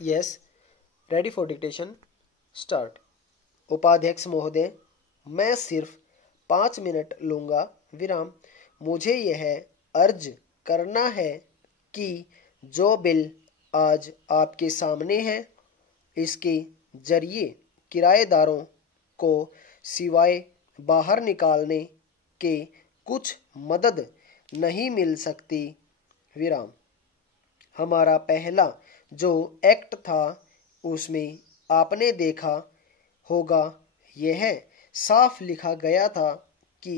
Yes, ready for dictation, start. उपाध्यक्ष महोदय, मैं सिर्फ 5 मिनट लूँगा विराम। मुझे यह अर्ज करना है कि जो बिल आज आपके सामने है, इसके जरिए किराएदारों को सिवाय बाहर निकालने के कुछ मदद नहीं मिल सकती विराम। हमारा पहला जो एक्ट था उसमें आपने देखा होगा, यह साफ लिखा गया था कि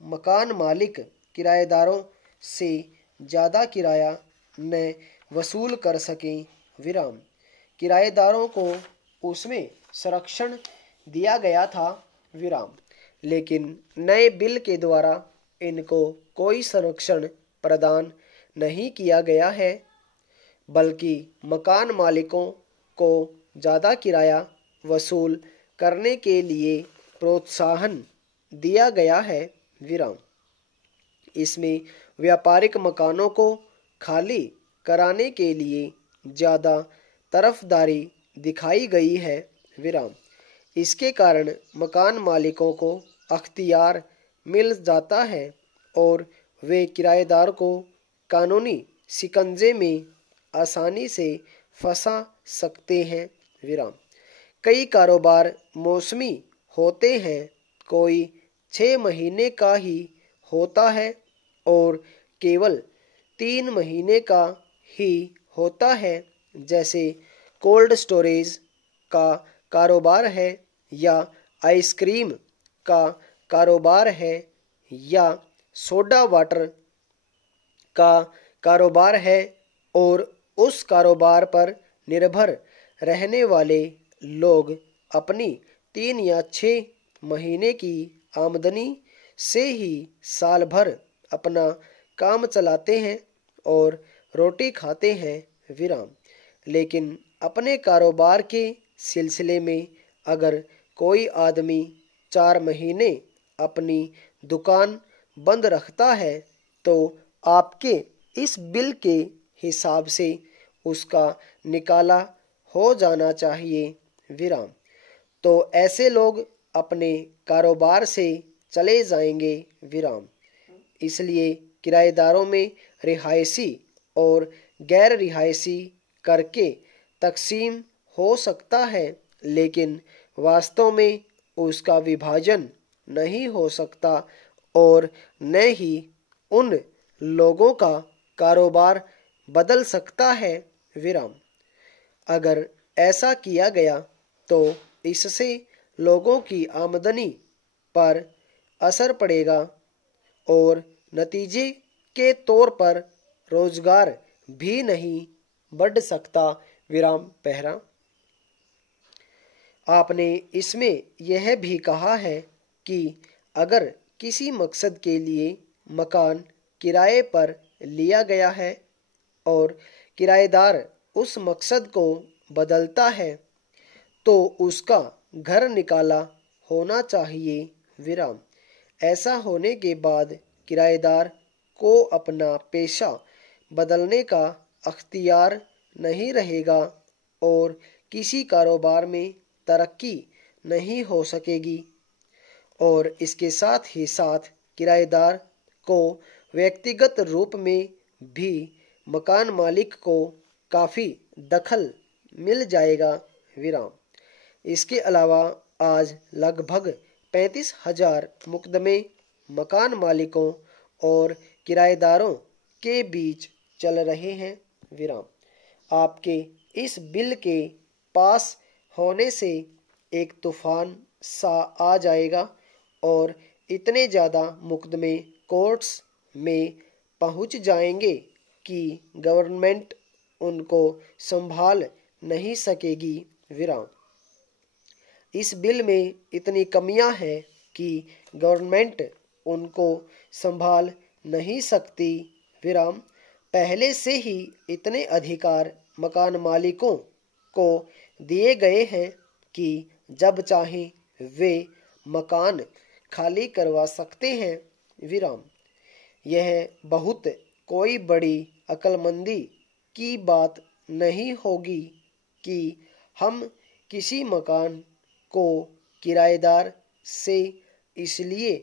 मकान मालिक किराएदारों से ज़्यादा किराया न वसूल कर सकें विराम। किराएदारों को उसमें संरक्षण दिया गया था विराम, लेकिन नए बिल के द्वारा इनको कोई संरक्षण प्रदान नहीं किया गया है, बल्कि मकान मालिकों को ज़्यादा किराया वसूल करने के लिए प्रोत्साहन दिया गया है विराम। इसमें व्यापारिक मकानों को खाली कराने के लिए ज़्यादा तरफदारी दिखाई गई है विराम। इसके कारण मकान मालिकों को अख्तियार मिल जाता है और वे किराएदार को कानूनी शिकंजे में आसानी से फंसा सकते हैं विराम। कई कारोबार मौसमी होते हैं, कोई 6 महीने का ही होता है और केवल 3 महीने का ही होता है, जैसे कोल्ड स्टोरेज का कारोबार है या आइसक्रीम का कारोबार है या सोडा वाटर का कारोबार है, और उस कारोबार पर निर्भर रहने वाले लोग अपनी 3 या 6 महीने की आमदनी से ही साल भर अपना काम चलाते हैं और रोटी खाते हैं विराम। लेकिन अपने कारोबार के सिलसिले में अगर कोई आदमी 4 महीने अपनी दुकान बंद रखता है, तो आपके इस बिल के हिसाब से उसका निकाला हो जाना चाहिए विराम। तो ऐसे लोग अपने कारोबार से चले जाएंगे विराम। इसलिए किराएदारों में रिहायशी और गैर रिहायशी करके तकसीम हो सकता है, लेकिन वास्तव में उसका विभाजन नहीं हो सकता और न ही उन लोगों का कारोबार बदल सकता है विराम। अगर ऐसा किया गया तो इससे लोगों की आमदनी पर असर पड़ेगा और नतीजे के तौर पर रोजगार भी नहीं बढ़ सकता विराम पहरा। आपने इसमें यह भी कहा है कि अगर किसी मकसद के लिए मकान किराए पर लिया गया है और किराएदार उस मकसद को बदलता है, तो उसका घर निकाला होना चाहिए विराम। ऐसा होने के बाद किराएदार को अपना पेशा बदलने का अख्तियार नहीं रहेगा और किसी कारोबार में तरक्की नहीं हो सकेगी, और इसके साथ ही साथ किराएदार को व्यक्तिगत रूप में भी मकान मालिक को काफ़ी दखल मिल जाएगा विराम। इसके अलावा आज लगभग 35,000 मुकदमे मकान मालिकों और किराएदारों के बीच चल रहे हैं विराम। आपके इस बिल के पास होने से एक तूफान सा आ जाएगा और इतने ज़्यादा मुकदमे कोर्ट्स में पहुंच जाएंगे कि गवर्नमेंट उनको संभाल नहीं सकेगी विराम। इस बिल में इतनी कमियां हैं कि गवर्नमेंट उनको संभाल नहीं सकती विराम। पहले से ही इतने अधिकार मकान मालिकों को दिए गए हैं कि जब चाहें वे मकान खाली करवा सकते हैं विराम। यह बहुत कोई बड़ी अक्लमंदी की बात नहीं होगी कि हम किसी मकान को किराएदार से इसलिए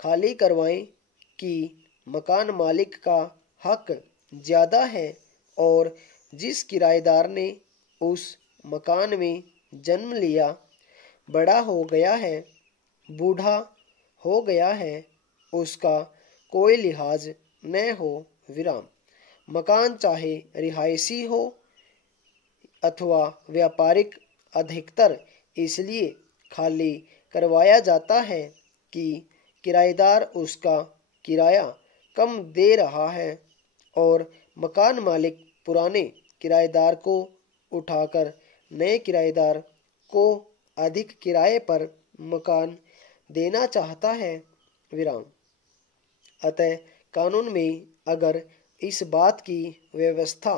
खाली करवाएं कि मकान मालिक का हक ज़्यादा है और जिस किराएदार ने उस मकान में जन्म लिया, बड़ा हो गया है, बूढ़ा हो गया है, उसका कोई लिहाज न हो। विराम। मकान चाहे रिहायशी हो अथवा व्यापारिक, अधिकतर इसलिए खाली करवाया जाता है कि किराएदार उसका किराया कम दे रहा है और मकान मालिक पुराने किराएदार को उठाकर नए किराएदार को अधिक किराए पर मकान देना चाहता है। विराम। अतः कानून में अगर इस बात की व्यवस्था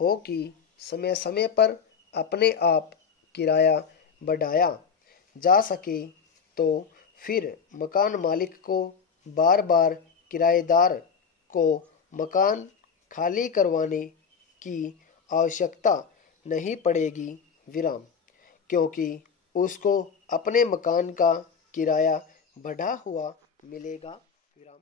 हो कि समय समय पर अपने आप किराया बढ़ाया जा सके, तो फिर मकान मालिक को बार बार किराएदार को मकान खाली करवाने की आवश्यकता नहीं पड़ेगी। विराम। क्योंकि उसको अपने मकान का किराया बढ़ा हुआ मिलेगा। विराम।